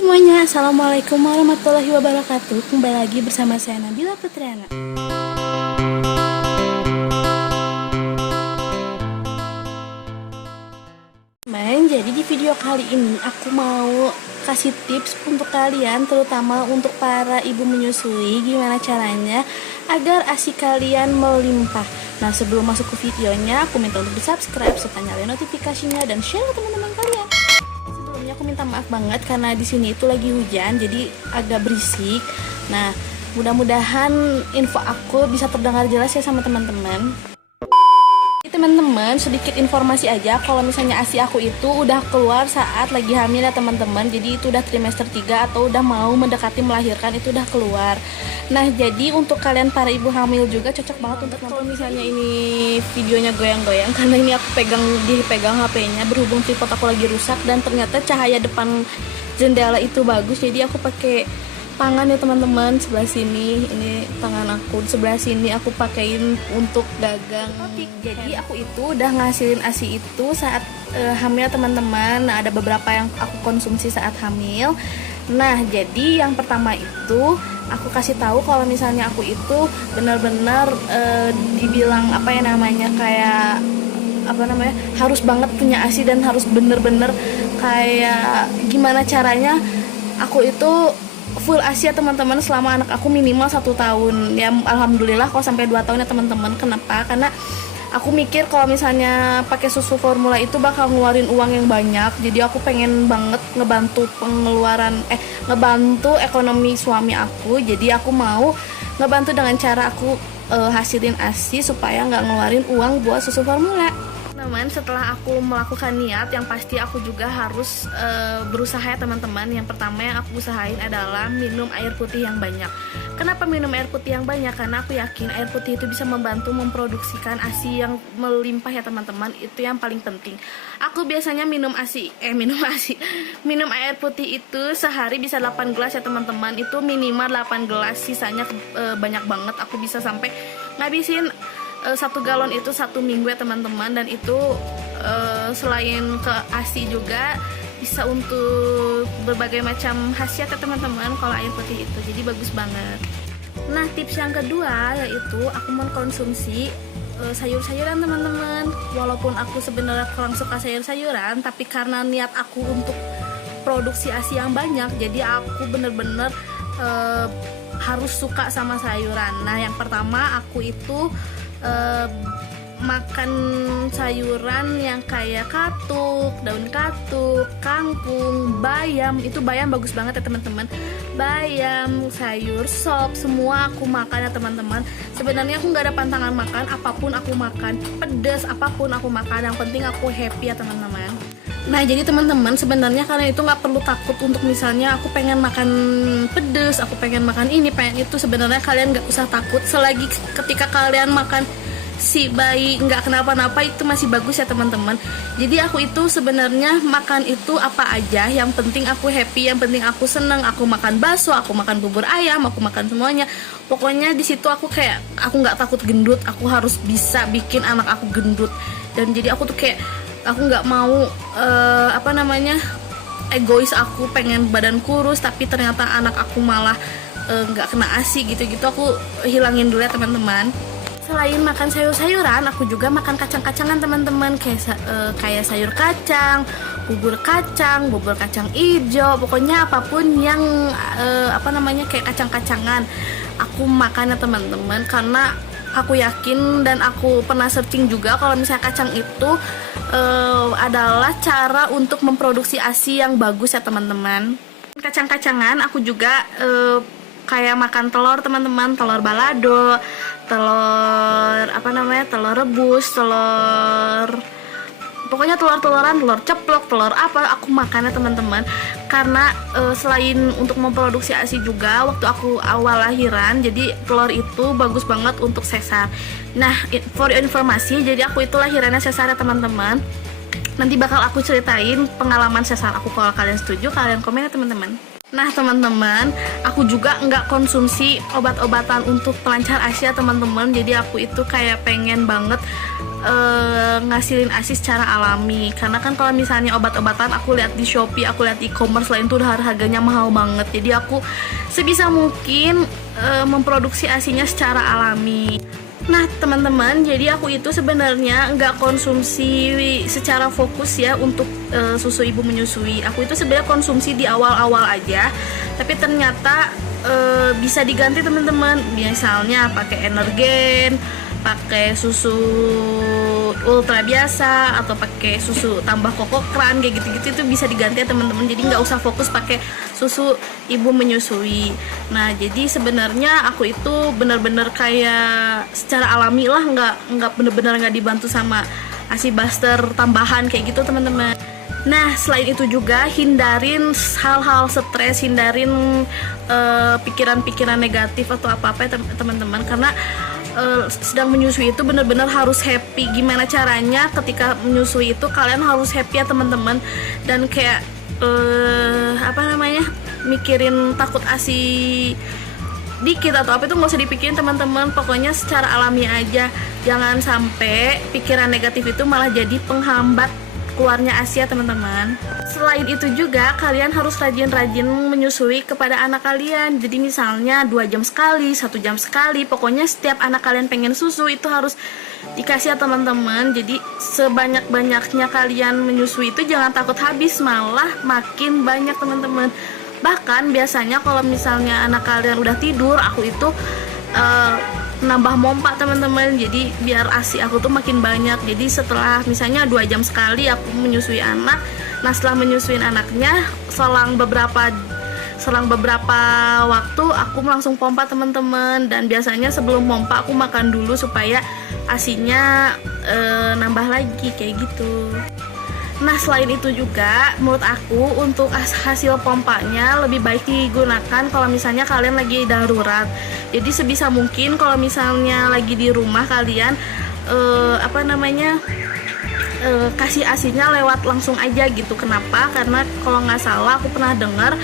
Semuanya, Assalamualaikum warahmatullahi wabarakatuh. Kembali lagi bersama saya Nabila Putriana. Jadi di video kali ini aku mau kasih tips untuk kalian, terutama untuk para ibu menyusui, gimana caranya agar ASI kalian melimpah. Nah, sebelum masuk ke videonya, aku minta untuk di subscribe serta nyalain notifikasinya dan share ke teman-teman kalian. Sebelumnya aku minta maaf banget karena di sini itu lagi hujan, jadi agak berisik. Nah, mudah-mudahan info aku bisa terdengar jelas ya sama teman-teman. Teman-teman, sedikit informasi aja, kalau misalnya ASI aku itu udah keluar saat lagi hamil ya teman-teman. Jadi itu udah trimester 3 atau udah mau mendekati melahirkan, itu udah keluar. Nah, jadi untuk kalian para ibu hamil juga cocok banget untuk kalau misalnya ini videonya goyang-goyang, karena ini aku dipegang HP-nya, berhubung tripod aku lagi rusak dan ternyata cahaya depan jendela itu bagus, jadi aku pakai tangan ya teman-teman. Sebelah sini ini tangan aku, sebelah sini aku pakein untuk dagang. Jadi aku itu udah ngasilin ASI itu saat hamil teman-teman. Nah, ada beberapa yang aku konsumsi saat hamil. Nah, jadi yang pertama itu aku kasih tahu kalau misalnya aku itu benar-benar dibilang harus banget punya ASI dan harus bener-bener kayak gimana caranya aku itu full ASI ya teman-teman selama anak aku minimal 1 tahun ya. Alhamdulillah kalau sampai 2 tahun ya teman-teman. Kenapa? Karena aku mikir kalau misalnya pakai susu formula itu bakal ngeluarin uang yang banyak, jadi aku pengen banget ngebantu ngebantu ekonomi suami aku. Jadi aku mau ngebantu dengan cara aku hasilin ASI supaya nggak ngeluarin uang buat susu formula. Teman-teman, setelah aku melakukan niat, yang pasti aku juga harus berusaha ya teman-teman. Yang pertama yang aku usahain adalah minum air putih yang banyak. Kenapa minum air putih yang banyak? Karena aku yakin air putih itu bisa membantu memproduksikan ASI yang melimpah ya teman-teman. Itu yang paling penting. Aku biasanya minum air putih itu sehari bisa 8 gelas ya teman-teman. Itu minimal 8 gelas, sisanya banyak banget. Aku bisa sampai ngabisin 1 galon itu 1 minggu ya teman-teman. Dan itu selain ke ASI juga bisa untuk berbagai macam khasiat ya teman-teman kalau air putih itu, jadi bagus banget. Nah, tips yang kedua yaitu aku mengkonsumsi sayur-sayuran teman-teman. Walaupun aku sebenarnya kurang suka sayur-sayuran, tapi karena niat aku untuk produksi ASI yang banyak, jadi aku bener-bener harus suka sama sayuran. Nah, yang pertama aku itu makan sayuran yang kayak katuk, daun katuk, kangkung, bayam. Itu bayam bagus banget ya teman-teman. Bayam, sayur sop, semua aku makan ya teman-teman. Sebenarnya aku nggak ada pantangan makan, apapun aku makan, pedas apapun aku makan, yang penting aku happy ya teman-teman. Nah, jadi teman-teman, sebenarnya kalian itu nggak perlu takut untuk misalnya aku pengen makan pedas, aku pengen makan ini, pengen itu. Sebenarnya kalian nggak usah takut selagi ketika kalian makan si bayi nggak kenapa-napa, itu masih bagus ya teman-teman. Jadi aku itu sebenarnya makan itu apa aja, yang penting aku happy, yang penting aku seneng. Aku makan bakso, aku makan bubur ayam, aku makan semuanya. Pokoknya di situ aku kayak aku nggak takut gendut, aku harus bisa bikin anak aku gendut. Dan jadi aku tuh kayak aku nggak mau egois, aku pengen badan kurus tapi ternyata anak aku malah nggak kena ASI gitu-gitu. Aku hilangin dulu ya teman-teman. Selain makan sayur-sayuran, aku juga makan kacang-kacangan teman-teman, kayak sayur kacang, bubur kacang hijau, pokoknya apapun yang kayak kacang-kacangan aku makan ya teman-teman. Karena aku yakin dan aku pernah searching juga kalau misalnya kacang itu adalah cara untuk memproduksi ASI yang bagus ya teman-teman. Kacang-kacangan aku juga kayak makan telur teman-teman, telur balado, telur rebus, pokoknya telur-teloran, telur ceplok, telur apa aku makannya teman-teman. Karena selain untuk memproduksi ASI juga waktu aku awal lahiran, jadi telur itu bagus banget untuk sesar. Nah, for informasi, jadi aku itu lahirannya sesar ya teman-teman. Nanti bakal aku ceritain pengalaman sesar aku. Kalau kalian setuju, kalian komen ya teman-teman. Nah teman-teman, aku juga nggak konsumsi obat-obatan untuk pelancar ASI ya teman-teman. Jadi aku itu kayak pengen banget ngasilin ASI secara alami. Karena kan kalau misalnya obat-obatan aku lihat di Shopee, aku lihat e-commerce lain tuh harganya mahal banget. Jadi aku sebisa mungkin memproduksi ASINya secara alami. Nah teman-teman, jadi aku itu sebenarnya nggak konsumsi secara fokus ya untuk susu ibu menyusui. Aku itu sebenarnya konsumsi di awal-awal aja, tapi ternyata bisa diganti teman-teman. Misalnya pakai energen, pakai susu ultra biasa, atau pakai susu tambah kokokran kayak gitu-gitu, itu bisa diganti ya teman-teman. Jadi nggak usah fokus pakai susu ibu menyusui. Nah jadi sebenarnya aku itu benar-benar kayak secara alami lah, nggak benar-benar nggak dibantu sama ASI buster tambahan kayak gitu teman-teman. Nah selain itu juga hindarin hal-hal stres, hindarin pikiran-pikiran negatif atau apa-apa ya teman-teman, karena sedang menyusui itu benar-benar harus happy. Gimana caranya ketika menyusui itu kalian harus happy ya teman-teman, dan kayak mikirin takut ASI dikit atau apa itu nggak usah dipikirin teman-teman. Pokoknya secara alami aja, jangan sampai pikiran negatif itu malah jadi penghambat keluarnya ASI ya teman-teman. Selain itu juga kalian harus rajin-rajin menyusui kepada anak kalian. Jadi misalnya 2 jam sekali, 1 jam sekali, pokoknya setiap anak kalian pengen susu itu harus dikasih ya teman-teman. Jadi sebanyak-banyaknya kalian menyusui itu jangan takut habis, malah makin banyak teman-teman. Bahkan biasanya kalau misalnya anak kalian udah tidur, aku itu nambah mompa teman-teman. Jadi biar ASI aku tuh makin banyak. Jadi setelah misalnya 2 jam sekali aku menyusui anak, nah setelah menyusuin anaknya selang beberapa waktu aku langsung pompa teman-teman. Dan biasanya sebelum pompa aku makan dulu supaya ASINya nambah lagi kayak gitu. Nah selain itu juga menurut aku untuk hasil pompanya lebih baik digunakan kalau misalnya kalian lagi darurat. Jadi sebisa mungkin kalau misalnya lagi di rumah kalian kasih ASINya lewat langsung aja gitu. Kenapa? Karena kalau nggak salah aku pernah dengar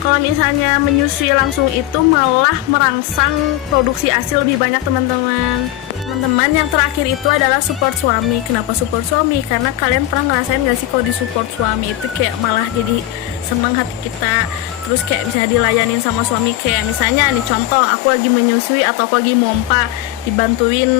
kalau misalnya menyusui langsung itu malah merangsang produksi ASI lebih banyak teman-teman. Teman-teman, yang terakhir itu adalah support suami. Kenapa support suami? Karena kalian pernah ngerasain gak sih kalau di support suami itu kayak malah jadi senang hati kita. Terus kayak misalnya dilayanin sama suami, kayak misalnya nih contoh aku lagi menyusui atau aku lagi mompa, dibantuin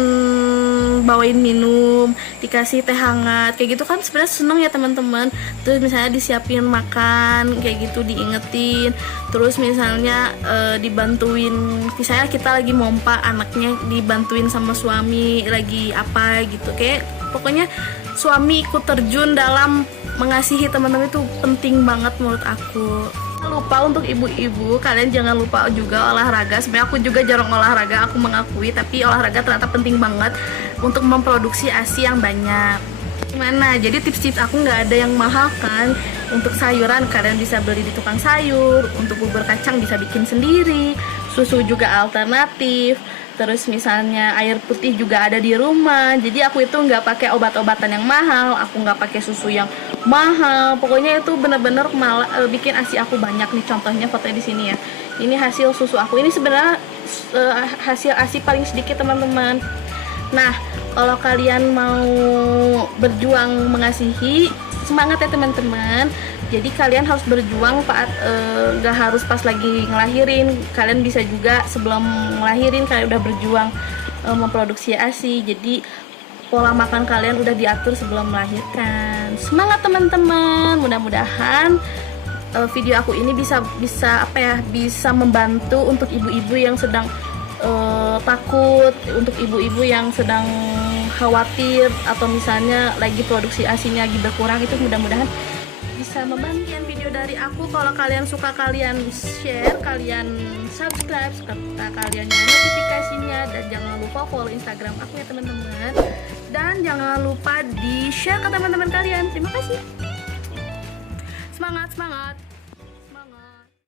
bawain minum, dikasih teh hangat kayak gitu kan sebenarnya seneng ya teman-teman. Terus misalnya disiapin makan kayak gitu, diingetin. Terus misalnya dibantuin, misalnya kita lagi mompa, anaknya dibantuin sama suami lagi apa gitu. Kayak pokoknya suami ikut terjun dalam mengasihi teman-teman itu penting banget menurut aku. Lupa untuk ibu-ibu, kalian jangan lupa juga olahraga. Sebenarnya aku juga jarang olahraga, aku mengakui, tapi olahraga ternyata penting banget untuk memproduksi ASI yang banyak. Gimana? Jadi tips-tips aku nggak ada yang mahal kan. Untuk sayuran kalian bisa beli di tukang sayur, untuk bubur kacang bisa bikin sendiri, susu juga alternatif. Terus misalnya air putih juga ada di rumah. Jadi aku itu nggak pakai obat-obatan yang mahal, aku nggak pakai susu yang mahal. Pokoknya itu bener-bener bikin ASI aku banyak nih. Contohnya fotonya di sini ya. Ini hasil susu aku. Ini sebenarnya hasil ASI paling sedikit teman-teman. Nah, kalau kalian mau berjuang mengasihi, semangat ya teman-teman. Jadi kalian harus berjuang gak harus pas lagi ngelahirin. Kalian bisa juga sebelum ngelahirin kalian udah berjuang memproduksi ASI. Jadi pola makan kalian udah diatur sebelum melahirkan. Semangat teman-teman. Mudah-mudahan video aku ini bisa membantu untuk ibu-ibu yang sedang takut, untuk ibu-ibu yang sedang khawatir, atau misalnya lagi produksi ASINya lagi berkurang. Itu mudah-mudahan bisa membantu. Video dari aku, kalau kalian suka kalian share, kalian subscribe, serta kalian nyalain notifikasinya, dan jangan lupa follow Instagram aku ya teman-teman, dan jangan lupa di share ke teman-teman kalian. Terima kasih. Semangat.